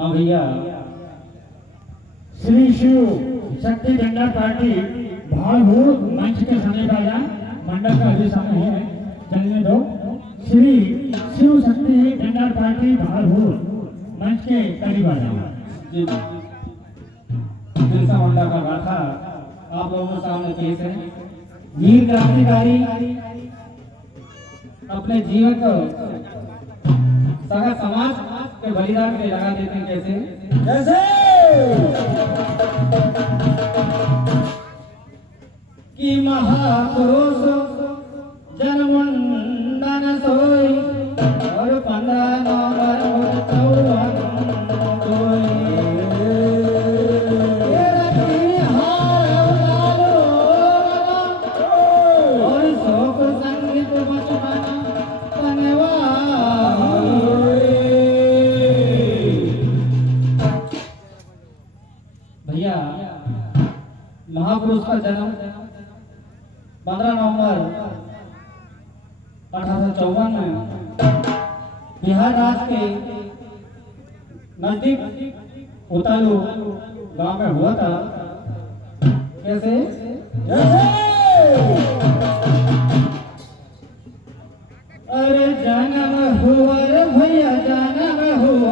हाँ भैया, श्री शिव शक्ति झंडा पार्टी भालपुर मंच के समीप आ जाए। मंडप का अभी समय है, चलने दो। श्री शिव शक्ति झंडा पार्टी भालपुर मंच के करीब आ जाए। बिरसा मुंडा का गाथा आप लोगों के सामने पेश है। वीर क्रांतिकारी अपने जीवन को सगा समाज के बलिदान के लिए लगा देते हैं। कैसे कैसे कि महापुरुष जनमंडन सोई और 15 नवंबर 1954 भैया, महापुरुष का जन्म 15 नवंबर 1854 में बिहार राज्य के नजदीक उतालू गांव में हुआ था। कैसे अरे जन्म हुआ रे भैया, जन्म हुआ